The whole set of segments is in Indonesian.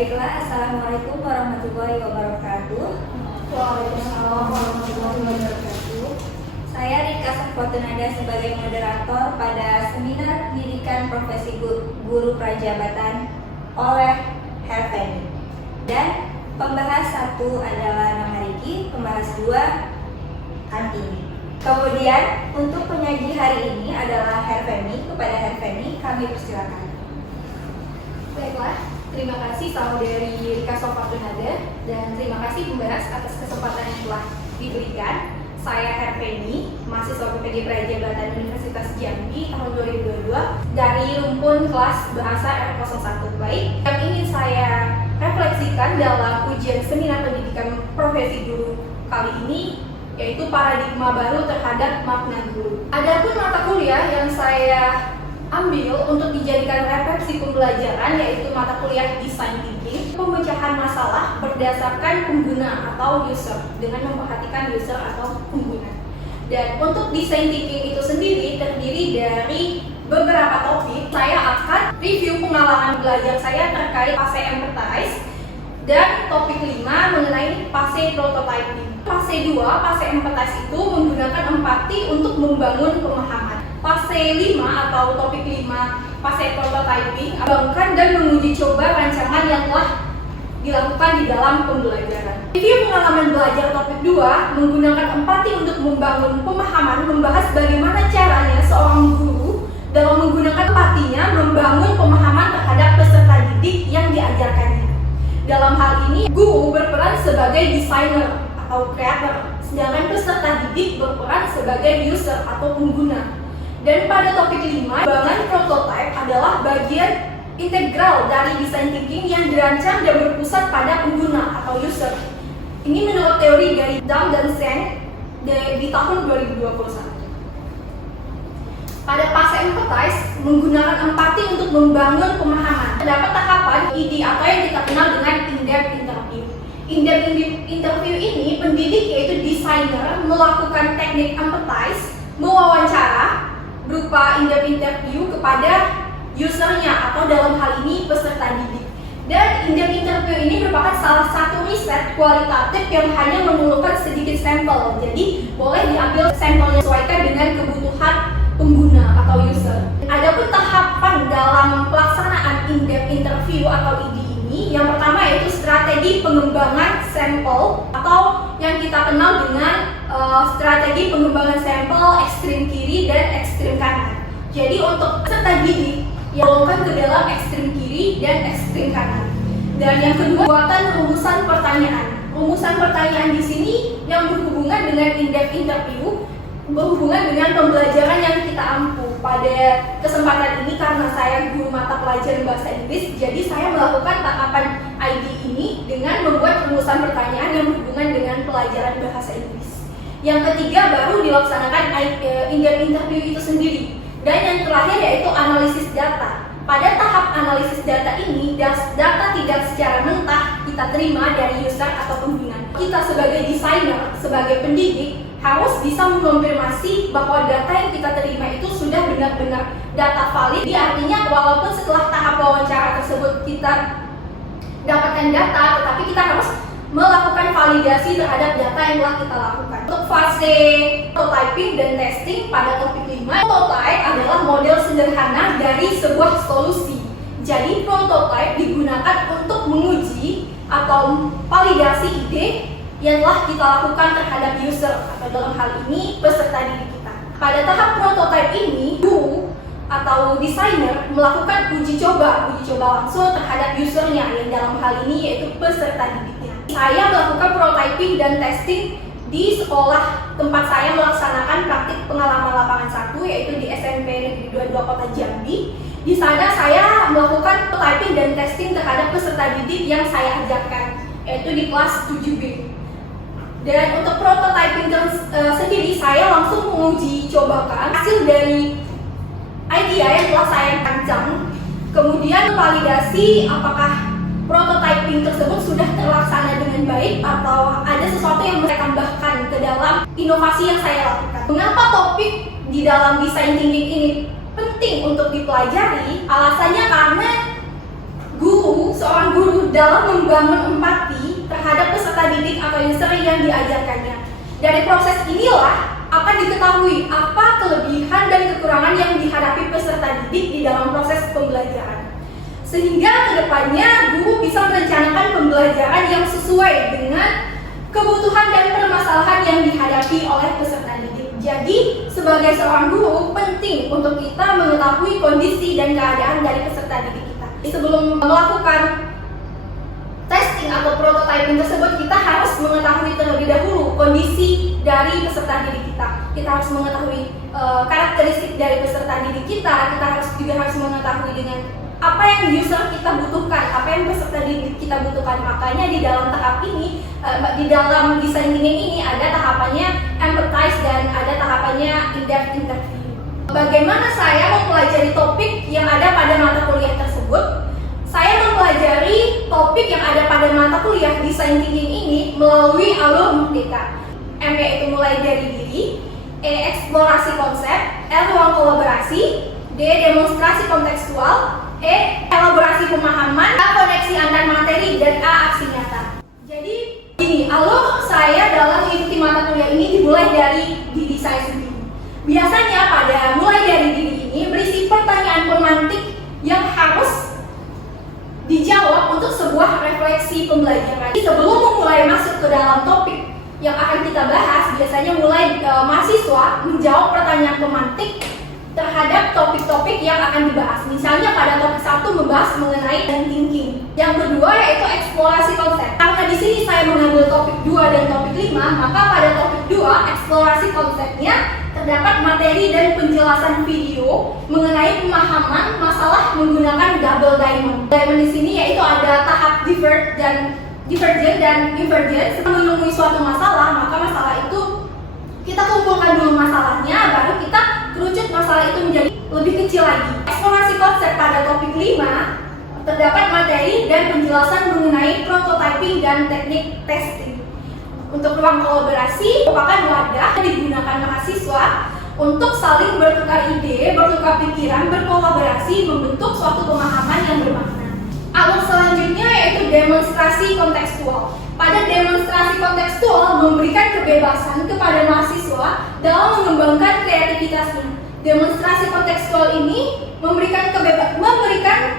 Baiklah, Assalamualaikum warahmatullahi wabarakatuh. Waalaikumsalam warahmatullahi wabarakatuh. Saya Rika Safotunada sebagai moderator pada seminar pendidikan profesi guru prajabatan oleh Herveni. Dan pembahas satu adalah nama Riki, pembahas dua Antini. Kemudian untuk penyaji hari ini adalah Herveni. Kepada Herveni kami persilakan. Baiklah, terima kasih saudari Rika Safotunada dan terima kasih pembahas atas kesempatan yang telah diberikan. Saya Herveni, mahasiswa PPG Prajabatan Universitas Jambi tahun 2022 dari rumpun kelas bahasa R01. Baik, yang ingin saya refleksikan dalam ujian seminar pendidikan profesi guru kali ini yaitu paradigma baru terhadap makna guru. Adapun mata kuliah yang saya ambil untuk dijadikan referensi pembelajaran yaitu mata kuliah Design Thinking, pemecahan masalah berdasarkan pengguna atau user dengan memperhatikan user atau pengguna. Dan untuk Design Thinking itu sendiri terdiri dari beberapa topik. Saya akan review pengalaman belajar saya terkait fase empathize dan topik 5 mengenai fase prototyping. Fase 2, fase empathize itu menggunakan empati untuk membangun pemahaman. Fase 5 atau topik 5 fase prototyping mengembangkan dan menguji coba rancangan yang telah dilakukan di dalam pembelajaran. Review pengalaman belajar topik 2 menggunakan empati untuk membangun pemahaman, membahas bagaimana caranya seorang guru dalam menggunakan empatinya membangun pemahaman terhadap peserta didik yang diajarkannya. Dalam hal ini, guru berperan sebagai desainer atau creator, sedangkan peserta didik berperan sebagai user atau pengguna. Dan pada topik 5, pengembangan prototipe adalah bagian integral dari design thinking yang dirancang dan berpusat pada pengguna atau user. Ini menurut teori dari Dang dan Zheng di tahun 2021. Pada fase empathize, menggunakan empati untuk membangun pemahaman. Terdapat tahapan ID atau yang kita kenal dengan in-depth interview. In-depth interview ini, pendidik yaitu desainer melakukan teknik empathize, mewawancara, berupa in-depth interview kepada usernya atau dalam hal ini peserta didik. Dan in-depth interview ini merupakan salah satu riset kualitatif yang hanya memerlukan sedikit sampel. Jadi boleh diambil sampelnya sesuaikan dengan kebutuhan pengguna atau user. Adapun tahapan dalam pelaksanaan in-depth interview atau ID ini, yang pertama yaitu strategi pengembangan sampel atau yang kita kenal dengan strategi pengembangan sampel ekstrim kiri dan ekstrim kanan. Jadi untuk peserta didik yang golongkan ke dalam ekstrim kiri dan ekstrim kanan. Dan yang kedua, buatan rumusan pertanyaan. Rumusan pertanyaan di sini yang berhubungan dengan in-depth interview, berhubungan dengan pembelajaran yang kita ampuh. Pada kesempatan ini karena saya guru mata pelajaran bahasa Inggris, jadi saya melakukan tahapan ID ini dengan membuat rumusan pertanyaan yang berhubungan dengan pelajaran bahasa Inggris. Yang ketiga baru dilaksanakan in-depth interview itu sendiri. Dan yang terakhir yaitu analisis data. Pada tahap analisis data ini, data tidak secara mentah kita terima dari user atau pengguna. Kita sebagai desainer, sebagai pendidik, harus bisa mengonfirmasi bahwa data yang kita terima itu sudah benar-benar data valid. Jadi artinya walaupun setelah tahap wawancara tersebut kita dapatkan data, tetapi kita harus melakukan validasi terhadap data yang telah kita lakukan. Untuk fase prototyping dan testing pada topik 5, prototype adalah model sederhana dari sebuah solusi. Jadi prototype digunakan untuk menguji atau validasi ide yang telah kita lakukan terhadap user atau dalam hal ini peserta didik kita. Pada tahap prototype ini, guru atau desainer melakukan uji coba langsung terhadap usernya yang dalam hal ini yaitu peserta didiknya. Saya melakukan prototyping dan testing di sekolah tempat saya melaksanakan praktik pengalaman lapangan 1 yaitu di SMP Negeri 22 Kota Jambi. Di sana saya melakukan prototyping dan testing terhadap peserta didik yang saya ajarkan yaitu di kelas 7B. Dan untuk prototyping sendiri saya langsung menguji cobakan hasil dari idea yang telah saya rancang, kemudian validasi apakah prototyping tersebut sudah terlaksana dengan baik atau ada sesuatu yang saya tambahkan ke dalam inovasi yang saya lakukan. Mengapa topik di dalam design thinking ini penting untuk dipelajari? Alasannya karena seorang guru dalam membangun empati terhadap peserta didik atau user yang diajarkannya. Dari proses inilah akan diketahui apa kelebihan dan kekurangan yang dihadapi peserta didik di dalam proses pembelajaran. Sehingga kedepannya guru bisa merencanakan pembelajaran yang sesuai dengan kebutuhan dan permasalahan yang dihadapi oleh peserta didik. Jadi, sebagai seorang guru, penting untuk kita mengetahui kondisi dan keadaan dari peserta didik kita. Sebelum melakukan testing atau prototyping tersebut, kita harus mengetahui terlebih dahulu kondisi dari peserta didik kita. Kita harus mengetahui karakteristik dari peserta didik kita. Kita juga harus mengetahui dengan apa yang user kita butuhkan, apa yang peserta didik kita butuhkan. Makanya di dalam tahap ini, di dalam design thinking ini ada tahapannya empathize dan ada tahapannya in-depth interview. Bagaimana saya mempelajari topik yang ada pada mata kuliah tersebut? Saya mempelajari topik yang ada pada mata kuliah design thinking ini melalui alur Merdeka. M yaitu mulai dari diri, E eksplorasi konsep, L ruang kolaborasi, D demonstrasi kontekstual, E elaborasi pemahaman, A koneksi antar materi, dan A aksi nyata. Jadi ini alur saya dalam mengikuti mata kuliah ini dimulai dari diri saya sendiri. Biasanya pada mulai dari diri ini berisi pertanyaan pemantik yang harus dijawab untuk sebuah refleksi pembelajaran. Sebelum memulai masuk ke dalam topik yang akan kita bahas, biasanya mulai mahasiswa menjawab pertanyaan pemantik terhadap topik-topik yang akan dibahas. Misalnya pada topik 1 membahas mengenai design thinking. Yang kedua yaitu eksplorasi konsep. Karena di sini saya mengambil topik 2 dan topik 5, maka pada topik 2 eksplorasi konsepnya terdapat materi dan penjelasan video mengenai pemahaman masalah menggunakan double diamond. Diamond di sini yaitu ada tahap divergent dan invergent. Setelah menemui suatu masalah, maka masalah itu kita kumpulkan dulu masalahnya, baru kita kerucut masalah itu menjadi lebih kecil lagi. Eksplorasi konsep pada topik 5 terdapat materi dan penjelasan mengenai prototyping dan teknik testing. Untuk ruang kolaborasi merupakan wadah yang digunakan mahasiswa untuk saling bertukar ide, bertukar pikiran, berkolaborasi, membentuk suatu pemahaman yang bermakna. Alur selanjutnya yaitu demonstrasi kontekstual. Pada demonstrasi kontekstual memberikan kebebasan kepada mahasiswa dalam mengembangkan kreativitasnya. Demonstrasi kontekstual ini memberikan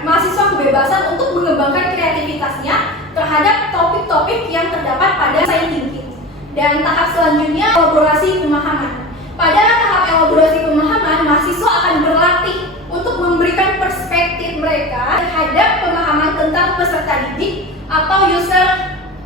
mahasiswa kebebasan untuk mengembangkan kreativitasnya terhadap topik-topik yang terdapat pada design thinking. Dan tahap selanjutnya elaborasi pemahaman. Pada tahap elaborasi pemahaman, mahasiswa akan berlatih untuk memberikan perspektif mereka terhadap pemahaman tentang peserta didik atau user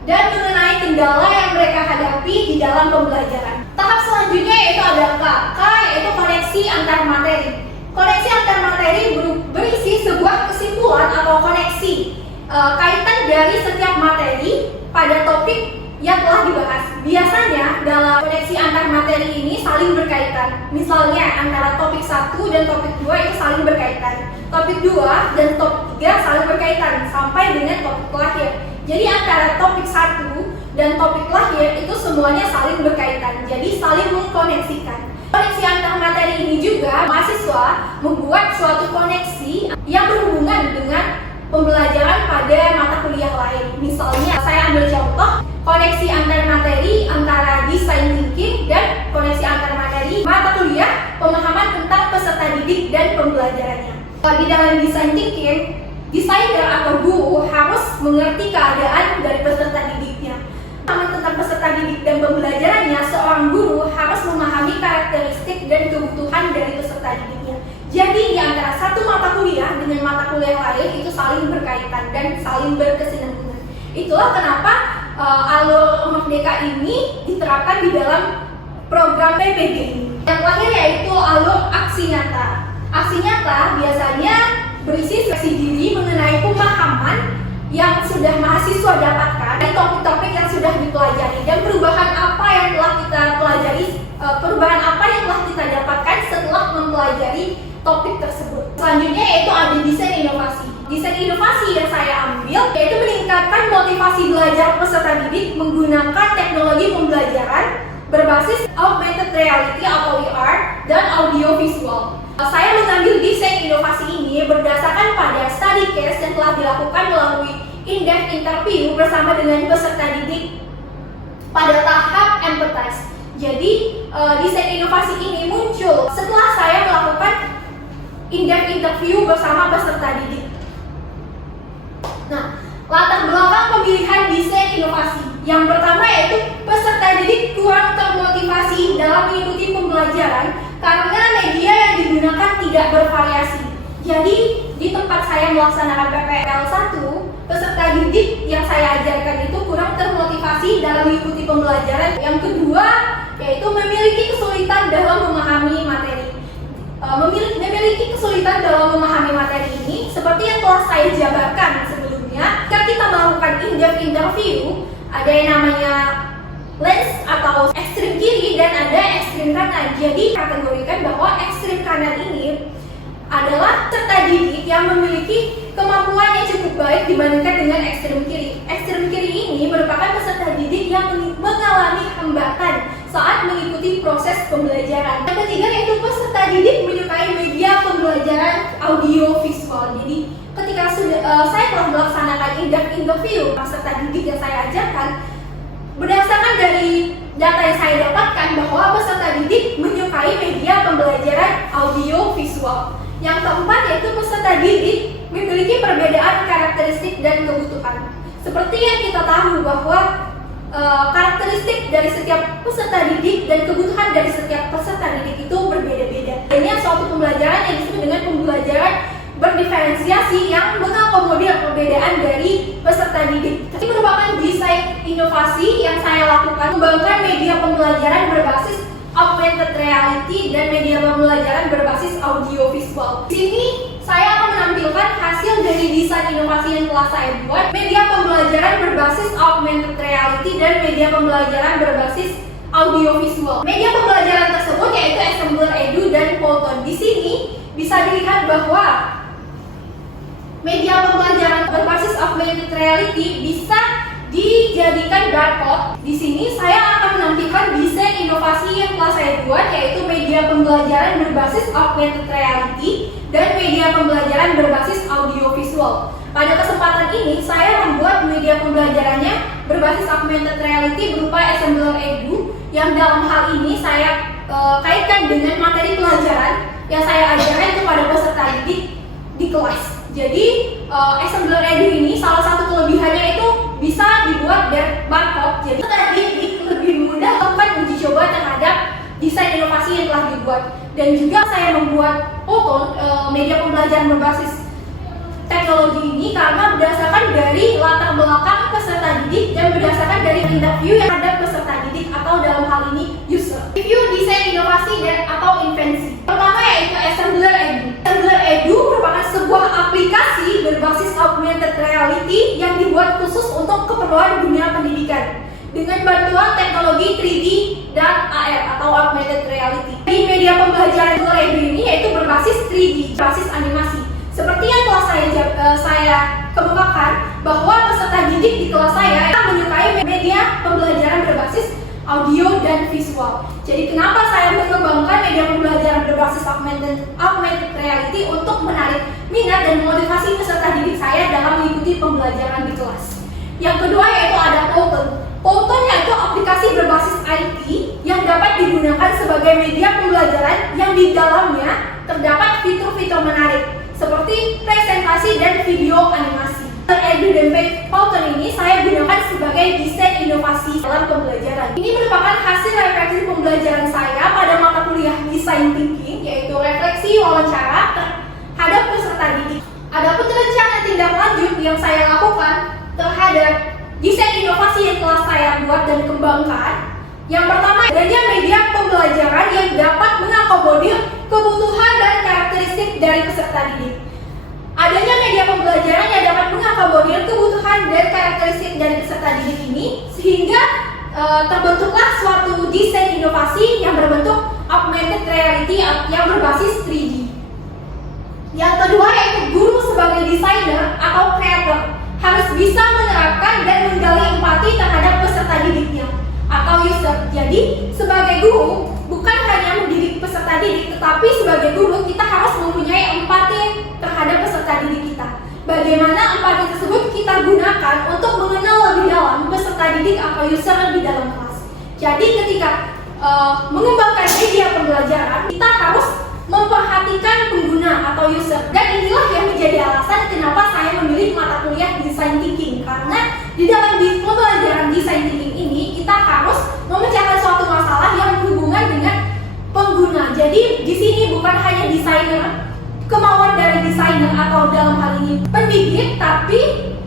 dan mengenai kendala yang mereka hadapi di dalam pembelajaran. Tahap selanjutnya yaitu ada K yaitu koneksi antar materi. Koneksi antar materi berisi sebuah kesimpulan atau koneksi kaitan dari setiap materi pada topik yang telah dibahas. Biasanya dalam koneksi antar materi ini saling berkaitan. Misalnya antara topik 1 dan topik 2 itu saling berkaitan. Topik 2 dan topik 3 saling berkaitan sampai dengan topik lahir. Jadi antara topik 1 dan topik lahir itu semuanya saling berkaitan. Jadi saling mengkoneksikan. Koneksi antar materi ini juga mahasiswa membuat suatu koneksi yang berhubungan dengan pembelajaran pada mata kuliah lain. Misalnya saya ambil contoh koneksi antar materi antara design thinking dan koneksi antar materi mata kuliah pemahaman tentang peserta didik dan pembelajarannya. Di dalam design thinking, desainer atau guru harus mengerti keadaan dari peserta didiknya. Tentang peserta didik dan pembelajarannya, seorang guru harus memahami karakteristik dan kebutuhan dari peserta didiknya. Jadi di antara satu mata kuliah dengan mata kuliah lain itu saling berkaitan dan saling berkesinambungan. Itulah kenapa alur Merdeka ini diterapkan di dalam program PPG ini. Yang terakhir yaitu alur aksi nyata. Aksi nyata biasanya berisi refleksi diri mengenai pemahaman yang sudah mahasiswa dapatkan dari topik-topik yang sudah dipelajari dan perubahan apa yang telah kita pelajari, perubahan apa yang telah kita dapatkan setelah mempelajari topik tersebut. Selanjutnya yaitu ada desain inovasi. Desain inovasi yang saya ambil yaitu meningkatkan motivasi belajar peserta didik menggunakan teknologi pembelajaran berbasis augmented reality atau VR dan audio visual. Saya mengambil desain inovasi ini berdasarkan pada study case yang telah telah dilakukan melalui in-depth interview bersama dengan peserta didik pada tahap empathize. Jadi desain inovasi ini muncul setelah saya melakukan in-depth interview bersama peserta didik. Nah, latar belakang pemilihan desain inovasi. Yang pertama yaitu peserta didik kurang termotivasi dalam mengikuti pembelajaran karena media yang digunakan tidak bervariasi. Jadi, di tempat saya melaksanakan PPL 1, peserta didik yang saya ajarkan itu kurang termotivasi dalam mengikuti pembelajaran. Yang kedua, yaitu memiliki kesulitan dalam memahami materi. Memiliki kesulitan dalam memahami materi ini, seperti yang telah saya jabarkan sebelumnya, ketika kita melakukan in-depth interview, ada yang namanya lens atau ekstrim kiri dan ada ekstrim kanan. Jadi kategorikan bahwa ekstrim kanan ini adalah peserta didik yang memiliki kemampuan yang cukup baik dibandingkan dengan ekstrem kiri. Ekstrem kiri ini merupakan peserta didik yang mengalami hambatan saat mengikuti proses pembelajaran. Yang ketiga yaitu peserta didik menyukai media pembelajaran audio visual. Jadi ketika saya telah melaksanakan in-depth interview peserta didik yang saya ajarkan, berdasarkan dari data yang saya dapatkan bahwa peserta didik menyukai media pembelajaran audio visual. Yang keempat yaitu peserta didik memiliki perbedaan karakteristik dan kebutuhan. Seperti yang kita tahu bahwa karakteristik dari setiap peserta didik dan kebutuhan dari setiap peserta didik itu berbeda-beda. Ini suatu pembelajaran yang disebut dengan pembelajaran berdiferensiasi yang mengakomodir perbedaan dari peserta didik. Ini merupakan desain inovasi yang saya lakukan mengembangkan media pembelajaran berbasis augmented reality dan media pembelajaran berbasis audio visual. Di sini saya akan menampilkan hasil dari desain inovasi yang telah saya buat, media pembelajaran berbasis augmented reality dan media pembelajaran berbasis audio visual. Media pembelajaran tersebut yaitu Assembler Edu dan Polton. Di sini bisa dilihat bahwa media pembelajaran berbasis augmented reality bisa dijadikan barcode. Di sini saya akan menampilkan desain inovasi yang telah saya buat yaitu media pembelajaran berbasis augmented reality dan media pembelajaran berbasis audio visual. Pada kesempatan ini saya membuat media pembelajarannya berbasis augmented reality berupa Assembler Edu yang dalam hal ini saya kaitkan dengan materi pelajaran yang saya ajarkan kepada peserta didik di kelas. Jadi Assembler Edu ini salah satu kelebihannya itu bisa dibuat barcode. Jadi tadi lebih mudah melakukan uji coba terhadap desain inovasi yang telah dibuat. Dan juga saya membuat Polton media pembelajaran berbasis teknologi ini karena berdasarkan dari latar belakang peserta didik dan berdasarkan dari interview yang ada peserta didik atau dalam hal ini user. Review desain inovasi dan atau invensi. Pertama yaitu Assembler Edu. Assembler Edu merupakan sebuah aplikasi berbasis augmented reality yang dibuat khusus untuk keperluan dunia pendidikan dengan bantuan teknologi 3D dan AR atau augmented reality. Di media pembelajaran Assembler Edu ini yaitu berbasis 3D, berbasis animasi. Seperti yang telah saya kemukakan bahwa peserta didik di kelas saya menyukai media pembelajaran berbasis audio dan visual. Jadi kenapa saya mengembangkan media pembelajaran berbasis augmented reality untuk menarik minat dan memotivasi peserta didik saya dalam mengikuti pembelajaran di kelas. Yang kedua yaitu ada Polton. Polton yaitu aplikasi berbasis IT yang dapat digunakan sebagai media pembelajaran yang di dalamnya terdapat fitur-fitur menarik seperti presentasi dan video animasi. Edu dan Polton ini saya gunakan sebagai desain inovasi dalam pembelajaran. Ini merupakan hasil refleksi pembelajaran saya pada mata kuliah design thinking, yaitu refleksi wawancara terhadap peserta didik. Adapun rencana tindak lanjut yang saya lakukan terhadap desain inovasi yang telah saya buat dan kembangkan, yang pertama adanya media pembelajaran yang dapat mengakomodir kebutuhan dan karakteristik dari peserta didik. Adanya media pembelajaran yang dapat mengakomodir kebutuhan dan karakteristik dari peserta didik ini sehingga terbentuklah suatu desain inovasi yang berbentuk augmented reality yang berbasis 3D. Yang kedua yaitu guru sebagai desainer atau creator harus bisa menerapkan dan menggali empati terhadap peserta didiknya atau user. Jadi sebagai guru bukan hanya mendidik peserta didik, tetapi sebagai guru kita harus mempunyai empati terhadap peserta didik kita. Bagi bagaimana empati tersebut kita gunakan untuk mengenal lebih dalam peserta didik atau user di dalam kelas. Jadi ketika mengembangkan media pembelajaran, kita harus memperhatikan pengguna atau user. Dan inilah yang menjadi alasan kenapa saya memilih mata kuliah design thinking, karena di dalam pembelajaran design thinking ini kita harus memecahkan suatu masalah yang berhubungan dengan pengguna. Jadi di sini bukan hanya desainer, kemauan dari desainer atau dalam hal ini pendidik, tapi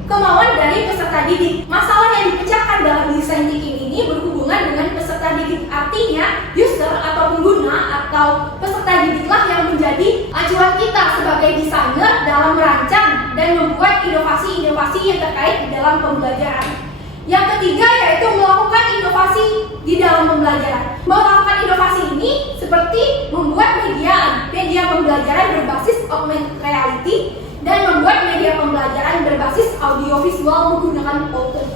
kemauan dari peserta didik. Masalah yang dipecahkan dalam design thinking ini berhubungan dengan peserta didik. Artinya user atau pengguna atau peserta didiklah yang menjadi acuan kita sebagai desainer dalam merancang dan membuat inovasi-inovasi yang terkait di dalam pembelajaran. Yang ketiga yaitu melakukan inovasi di dalam pembelajaran. Melakukan inovasi ini seperti membuat media pembelajaran berbasis augmented reality dan membuat media pembelajaran berbasis audiovisual menggunakan Python.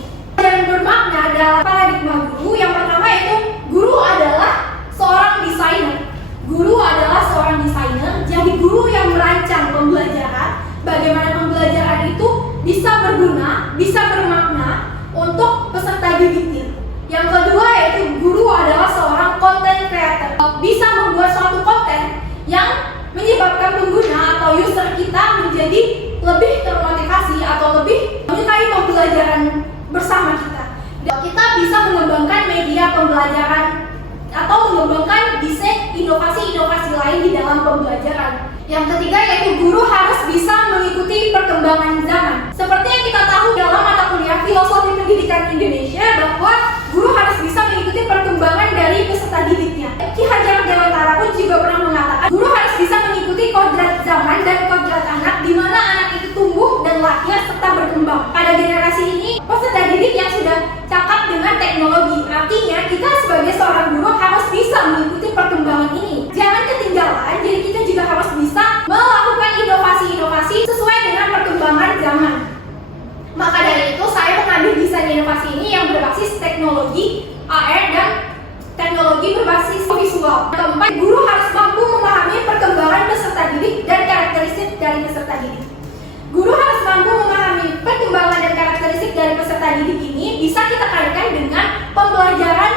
Yang bermakna adalah paradigma guru. Yang pertama yaitu guru adalah seorang desainer. Guru adalah seorang desainer, jadi guru yang merancang pembelajaran, bagaimana pembelajaran itu bisa berguna, bisa bermakna untuk peserta didiknya. Yang kedua yaitu guru adalah seorang content creator, bisa membuat suatu konten yang menyebabkan pengguna atau user kita menjadi lebih termotivasi atau lebih menyukai pembelajaran bersama kita. Dan kita bisa mengembangkan media pembelajaran atau mengembangkan desain inovasi-inovasi lain di dalam pembelajaran. Yang ketiga yaitu guru harus bisa mengikuti perkembangan zaman. Seperti yang kita tahu dalam mata kuliah Filosofi Pendidikan Indonesia bahwa guru harus bisa mengikuti perkembangan dari peserta didiknya. Ki Hajar Dewantara pun juga pernah mengatakan guru harus bisa mengikuti kodrat zaman dan kodrat anak, di mana anak itu tumbuh dan lahir serta berkembang. Pada generasi ini peserta didik yang sudah cakap dengan teknologi. Artinya kita sebagai seorang guru harus bisa mengikuti perkembangan ini. Jangan ketinggalan, jadi kita juga harus bisa melakukan inovasi-inovasi sesuai dengan perkembangan zaman. Maka dari itu saya mengambil desain inovasi ini yang berbasis teknologi AR dan teknologi berbasis visual. Keempat, guru harus mampu memahami perkembangan peserta didik dan karakteristik dari peserta didik. Guru harus mampu memahami perkembangan dan karakteristik dari peserta didik ini bisa kita kaitkan dengan pembelajaran,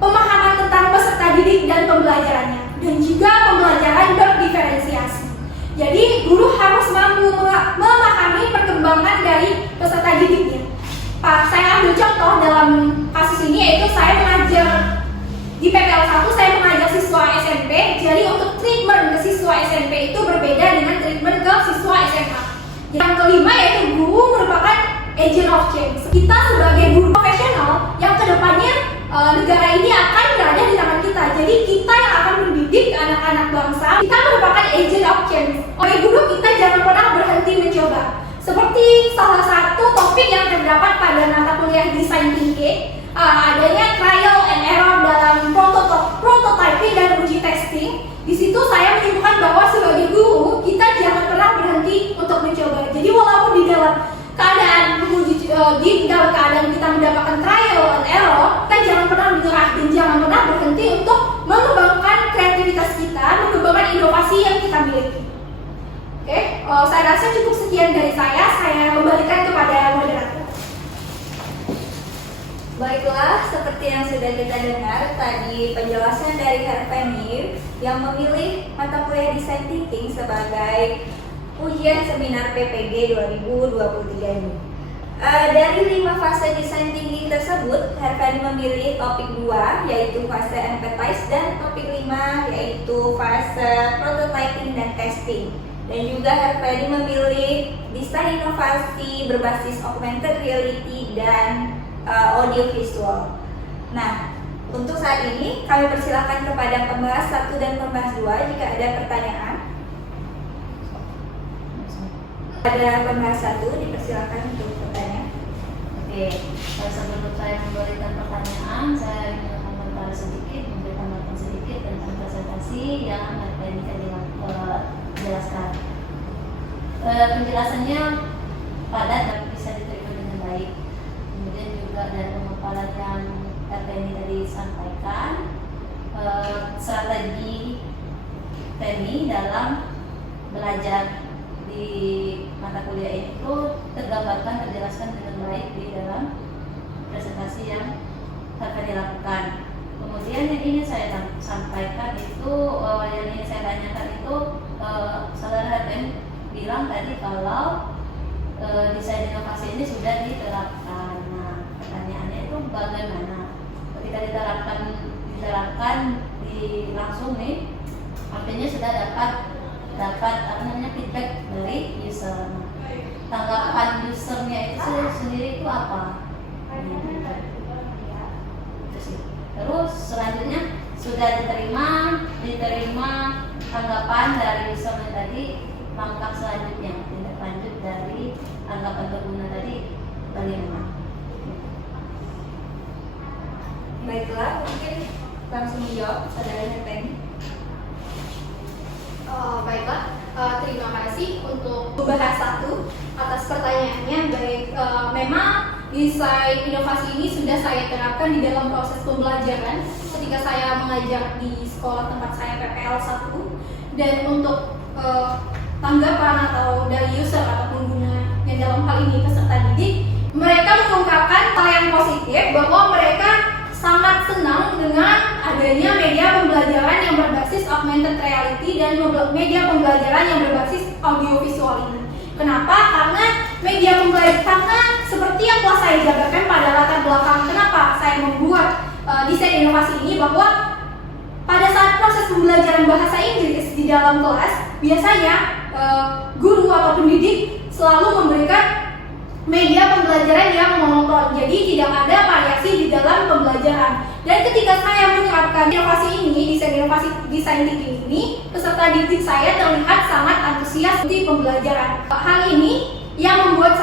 pemahaman tentang peserta didik dan pembelajarannya, dan juga pembelajaran berdiferensiasi. Jadi guru harus mampu memahami perkembangan dari peserta didiknya. Saya ambil contoh dalam kasus ini yaitu saya mengajar di PPL 1, saya mengajar siswa SMP. Jadi untuk treatment ke siswa SMP itu berbeda dengan treatment ke siswa SMA. Yang kelima yaitu guru merupakan agent of change. Kita sebagai guru profesional yang kedepannya negara ini akan berada di tangan kita. Jadi kita yang akan mendidik anak-anak bangsa, kita merupakan agent of change. Oleh guru kita jangan pernah berhenti mencoba. Seperti salah satu topik yang terdapat pada mata kuliah design thinking, adanya trial and error dalam prototyping dan uji testing. Di situ saya menyebutkan bahwa sebagai guru kita jangan pernah berhenti untuk mencoba. Jadi walaupun di dalam keadaan kita mendapatkan trial and error, kita jangan pernah menyerah dan jangan pernah berhenti untuk mengembangkan kreativitas kita, mengembangkan inovasi yang kita miliki. Oke, saya rasa cukup sekian dari saya kembalikan kepada moderator. Baiklah, seperti yang sudah kita dengar tadi penjelasan dari Herfeni yang memilih mata kuliah design thinking sebagai ujian seminar PPG 2023 ini. Dari 5 fase design thinking tersebut, Herfeni memilih topik 2 yaitu fase empathize dan topik 5 yaitu fase prototyping dan testing. Dan juga Herfeni memilih desain inovasi berbasis augmented reality dan audio visual. Nah, untuk saat ini kami persilakan kepada pembahas 1 dan pembahas 2 jika ada pertanyaan. Pada pembahas 1 dipersilakan untuk bertanya. Oke, sebelum saya memberikan pertanyaan, saya ingin memberikan sedikit tentang presentasi yang tadi tadi jelaskan. Penjelasannya padat dan bisa diterima dengan baik. Kemudian juga dari pemaparan yang Feni tadi sampaikan, strategi Feni dalam belajar di mata kuliah ini itu tergambarkan, terjelaskan dengan baik di dalam presentasi yang akan dilakukan. Kemudian yang ingin saya sampaikan itu, yang ingin saya tanyakan itu, saudara Herben bilang tadi kalau desain inovasi ini sudah diterapkan. Nah, pertanyaannya itu bagaimana ketika diterapkan langsung nih, artinya sudah dapat apa namanya feedback dari user. Tanggapan usernya itu sendiri itu apa? Itu sih. Terus selanjutnya sudah diterima tanggapan dari usernya tadi, langkah selanjutnya tindak lanjut dari tanggapan pengguna tadi bagaimana? Baiklah, mungkin langsung menjawab saudara Herben. Baiklah, terima kasih untuk pembahas satu atas pertanyaannya. Baik, memang desain inovasi ini sudah saya terapkan di dalam proses pembelajaran ketika saya mengajar di sekolah tempat saya PPL 1. Dan untuk tanggapan atau dari user atau pengguna yang dalam hal ini peserta didik, mereka mengungkapkan hal yang positif bahwa mereka sangat senang dengan adanya media pembelajaran yang berbasis augmented reality dan media pembelajaran yang berbasis audiovisual ini. Kenapa? Karena media pembelajaran, karena seperti yang telah saya jabarkan pada latar belakang kenapa saya membuat desain inovasi ini, bahwa pada saat proses pembelajaran bahasa Inggris di dalam kelas, biasanya guru atau pendidik selalu memberikan media pembelajaran yang monoton, jadi tidak ada variasi di dalam pembelajaran. Dan ketika saya menerapkan inovasi ini, desain thinking ini, peserta didik saya terlihat sangat antusias di pembelajaran. Hal ini yang membuat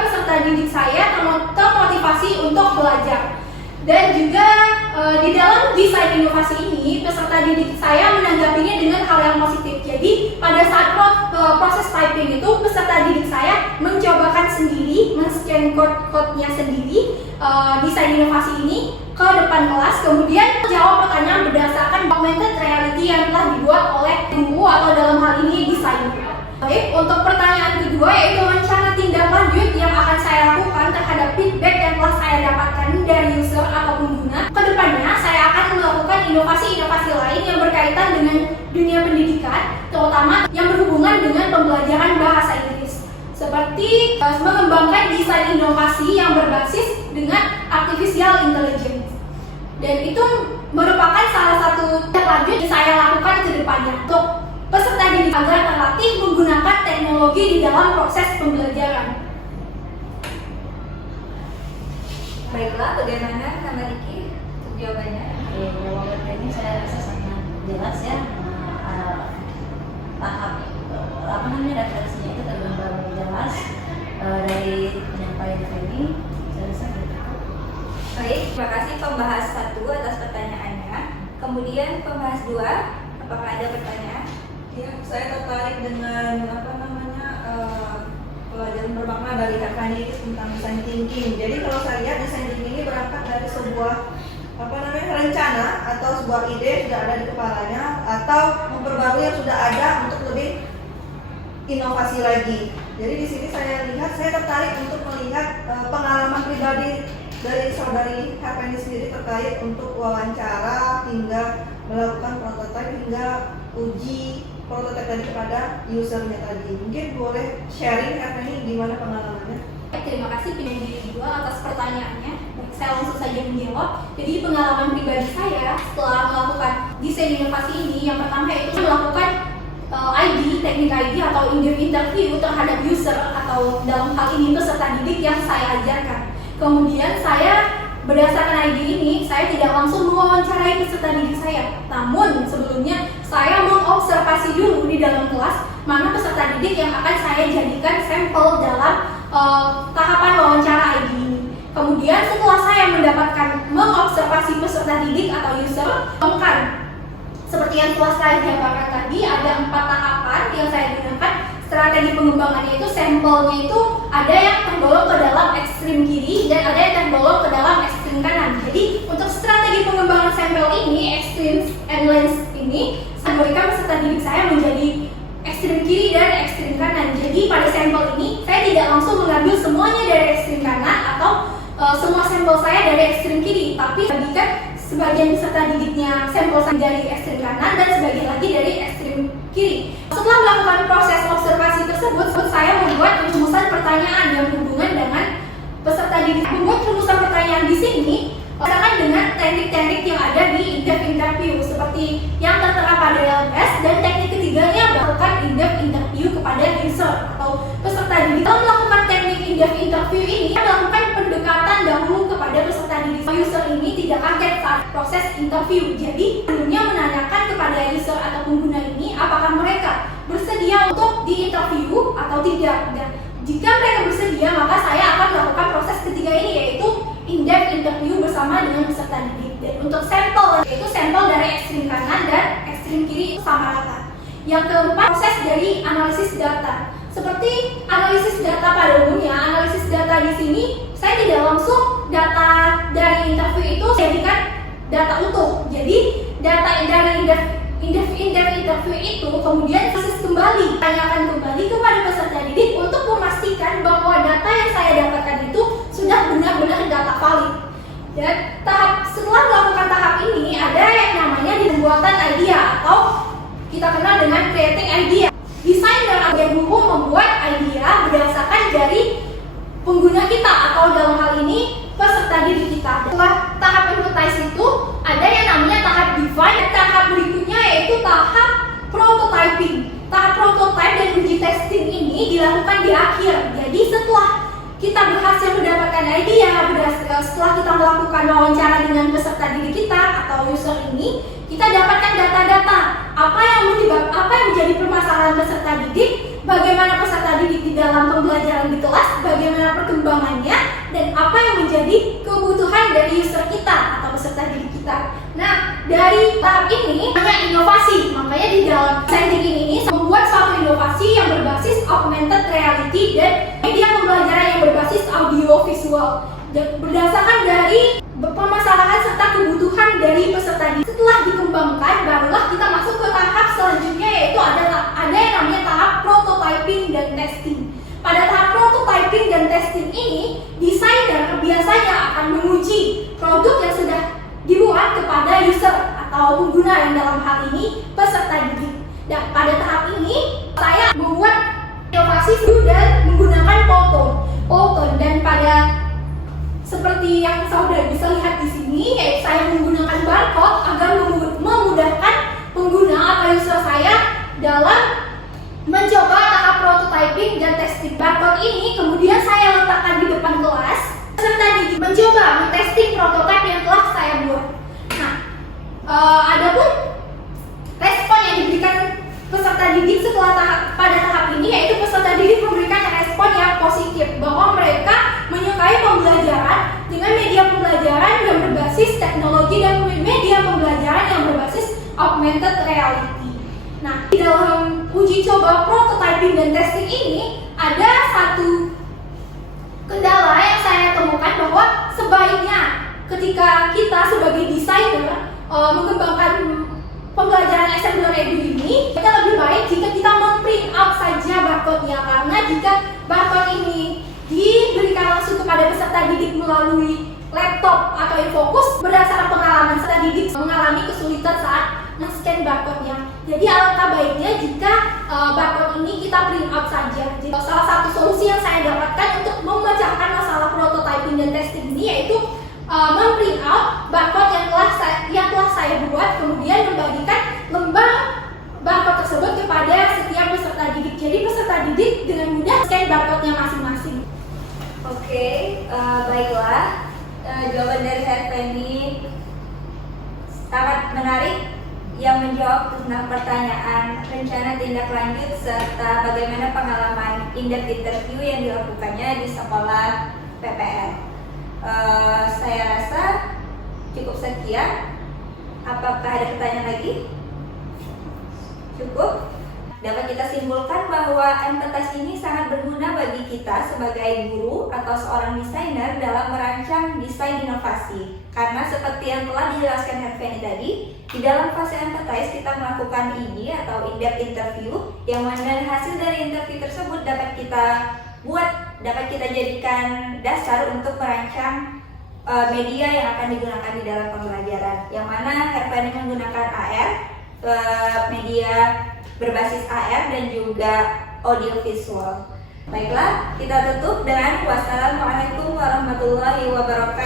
peserta didik saya termotivasi untuk belajar. Dan juga di dalam desain inovasi ini, peserta didik saya menanggapinya dengan hal yang positif. Jadi pada saat proses typing itu, peserta didik saya mencobakan sendiri, men-scan code-nya sendiri desain inovasi ini ke depan kelas, kemudian menjawab pertanyaan berdasarkan augmented reality yang telah dibuat oleh guru atau dalam hal ini desainer. Baik, untuk pertanyaan kedua yaitu rencana tindak lanjut yang akan saya lakukan terhadap feedback yang telah saya dapatkan dari user atau pengguna. Kedepannya saya akan melakukan inovasi-inovasi lain yang berkaitan dengan dunia pendidikan, terutama yang berhubungan dengan pembelajaran bahasa Inggris, seperti mengembangkan desain inovasi yang berbasis dengan artificial intelligence. Dan itu merupakan salah satu tindak lanjut yang saya lakukan ke depannya untuk peserta didik agar terlatih menggunakan teknologi di dalam proses pembelajaran. Baiklah, bagaimana Kak Riki untuk jawabannya? Jawaban ini saya rasa sangat jelas ya. Tahap apa namanya referensinya itu tergambar jelas dari penyampaian ini. Saya rasa gitu. Baik, terima kasih pembahas 1 atas pertanyaannya. Kemudian pembahas 2, apakah ada pertanyaan? Ya, saya tertarik dengan pelajaran bermakna dari Kak Fani itu tentang design thinking. Jadi kalau saya lihat design thinking ini berangkat dari sebuah rencana atau sebuah ide sudah ada di kepalanya atau memperbarui yang sudah ada untuk lebih inovasi lagi. Jadi di sini saya tertarik untuk melihat pengalaman pribadi dari saudari Kak Fani sendiri terkait untuk wawancara hingga melakukan prototipe hingga uji prototipe tadi kepada usernya tadi. Mungkin boleh sharing karena ini gimana pengalamannya? Terima kasih penyanyi kedua atas pertanyaannya. Saya langsung saja menjawab. Jadi pengalaman pribadi saya setelah melakukan desain inovasi ini, yang pertama itu melakukan technical ID atau in-depth interview terhadap user atau dalam hal ini peserta didik yang saya ajarkan. Kemudian saya berdasarkan ID ini, saya tidak langsung mewawancarai peserta didik saya. Namun sebelumnya saya mengobservasi dulu di dalam kelas mana peserta didik yang akan saya jadikan sampel dalam tahapan wawancara ID ini. Kemudian setelah saya mengobservasi peserta didik atau user, seperti yang telah saya jabarkan tadi, ada 4 tahapan yang saya gunakan. Strategi pengembangannya itu sampelnya itu ada yang tergolong ke dalam ekstrem kiri dan ada yang tergolong ke dalam ekstrem kanan. Jadi untuk strategi pengembangan sampel ini, extremes and lengths ini, saya berikan peserta didik saya menjadi ekstrem kiri kiri dan ekstrem kanan. Jadi pada sampel ini saya tidak langsung mengambil semuanya dari ekstrem kanan atau semua sampel saya dari ekstrem kiri, tapi bagikan sebagian peserta didiknya sampel saya dari ekstrem kanan dan sebagian lagi dari ekstrem kiri. Setelah melakukan proses observasi tersebut, saya membuat rumusan pertanyaan yang berhubungan dengan peserta didik. Membuat rumusan pertanyaan di sini misalkan dengan teknik-teknik yang ada di in-depth interview seperti yang tertera pada LMS, dan teknik ketiganya melakukan in-depth interview kepada user atau peserta didik. Dalam melakukan teknik in-depth interview ini, melakukan pendekatan dahulu kepada peserta didik. User ini tidak kaget saat proses interview. Jadi sebelumnya menanyakan kepada user atau pengguna ini apakah mereka bersedia untuk diinterview atau tidak. Dan jika mereka bersedia, maka saya akan melakukan proses ketiga ini, yaitu in-depth interview bersama dengan peserta didik. Dan untuk sampel, yaitu sampel dari ekstrem kanan dan ekstrem kiri itu sama rata. Yang keempat, proses dari analisis data. Seperti analisis data pada umumnya, analisis data di sini saya tidak langsung data dari interview itu saya jadikan data utuh. Jadi data dari in-depth interview itu kemudian proses kembali, tanyakan kembali kepada peserta didik untuk memastikan bahwa data yang saya dapatkan itu sudah benar-benar data valid. Dan setelah melakukan tahap ini, ada yang namanya pembuatan idea atau kita kenal dengan creating idea. Desainer atau guru membuat idea berdasarkan dari pengguna kita atau dalam hal ini peserta didik kita. Setelah tahap empathize itu, ada yang namanya tahap define, dan tahap berikutnya yaitu tahap prototyping. Tahap prototype dan uji testing ini dilakukan di akhir. Jadi setelah kita berhasil mendapatkan idea, setelah kita melakukan wawancara dengan peserta didik kita atau user ini, kita dapatkan data-data apa yang menjadi permasalahan peserta didik, bagaimana peserta didik di dalam pembelajaran di kelas, bagaimana perkembangannya, dan apa yang menjadi kebutuhan dari user kita atau peserta didik kita. Nah, dari tahap ini banyak inovasi. Makanya di dalam design thinking ini membuat suatu inovasi yang berbasis augmented reality dan media pembelajaran yang berbasis audio visual. Berdasarkan dari permasalahan serta kebutuhan dari peserta didik. Setelah dikembangkan, barulah kita masuk ke tahap selanjutnya, yaitu ada yang namanya tahap prototyping dan testing. Pada tahap prototyping dan testing ini, desainer biasanya akan menguji produk yang sudah dibuat kepada user atau pengguna yang dalam hal ini peserta didik. Dan pada tahap ini, saya membuat inovasi dan menggunakan Polton, dan pada seperti yang saudara bisa lihat di sini, yaitu saya menggunakan barcode agar memudahkan pengguna atau user saya dalam mencoba tahap prototyping dan testing. Barcode ini kemudian saya letakkan di depan kelas. Peserta didik mencoba mentesting prototipe yang telah saya buat. Nah, adapun respon yang diberikan peserta didik pada tahap ini, yaitu peserta didik memberikan respon yang positif bahwa mereka menyukai pembelajaran dengan media pembelajaran yang berbasis teknologi dan media pembelajaran yang berbasis augmented reality. Nah, di dalam uji coba prototyping dan testing ini ada satu kendala yang saya temukan, bahwa sebaiknya ketika kita sebagai desainer mengembangkan pembelajaran assembler edu ini, kita lebih baik jika kita memprint out saja barcode-nya, karena jika barcode ini diberikan langsung kepada peserta didik melalui laptop atau infocus, berdasarkan pengalaman peserta didik mengalami kesulitan saat men-scan barcode-nya. Jadi alangkah baiknya jika barcode ini kita print out saja. Jadi salah satu solusi yang saya dapatkan untuk memecahkan masalah prototyping dan testing ini yaitu memprint out barcode yang telah saya buat, kemudian membagikan lembar barcode tersebut kepada setiap peserta didik. Jadi peserta didik dengan mudah scan barcode-nya masing-masing. Oke, baiklah. Jawaban dari Herfeni sangat menarik yang menjawab tentang pertanyaan rencana tindak lanjut serta bagaimana pengalaman in-depth interview yang dilakukannya di sekolah PPR. Saya rasa cukup sekian. Apakah ada pertanyaan lagi? Cukup? dapat kita simpulkan bahwa empathize ini sangat berguna bagi kita sebagai guru atau seorang desainer dalam merancang desain inovasi. Karena seperti yang telah dijelaskan Herveni tadi, di dalam fase empathize kita melakukan ID atau in-depth interview, yang mana hasil dari interview tersebut dapat kita jadikan dasar untuk merancang media yang akan digunakan di dalam pembelajaran. Yang mana Herveni menggunakan AR, media berbasis AR dan juga audio visual. Baiklah, kita tutup dengan wassalamualaikum warahmatullahi wabarakatuh.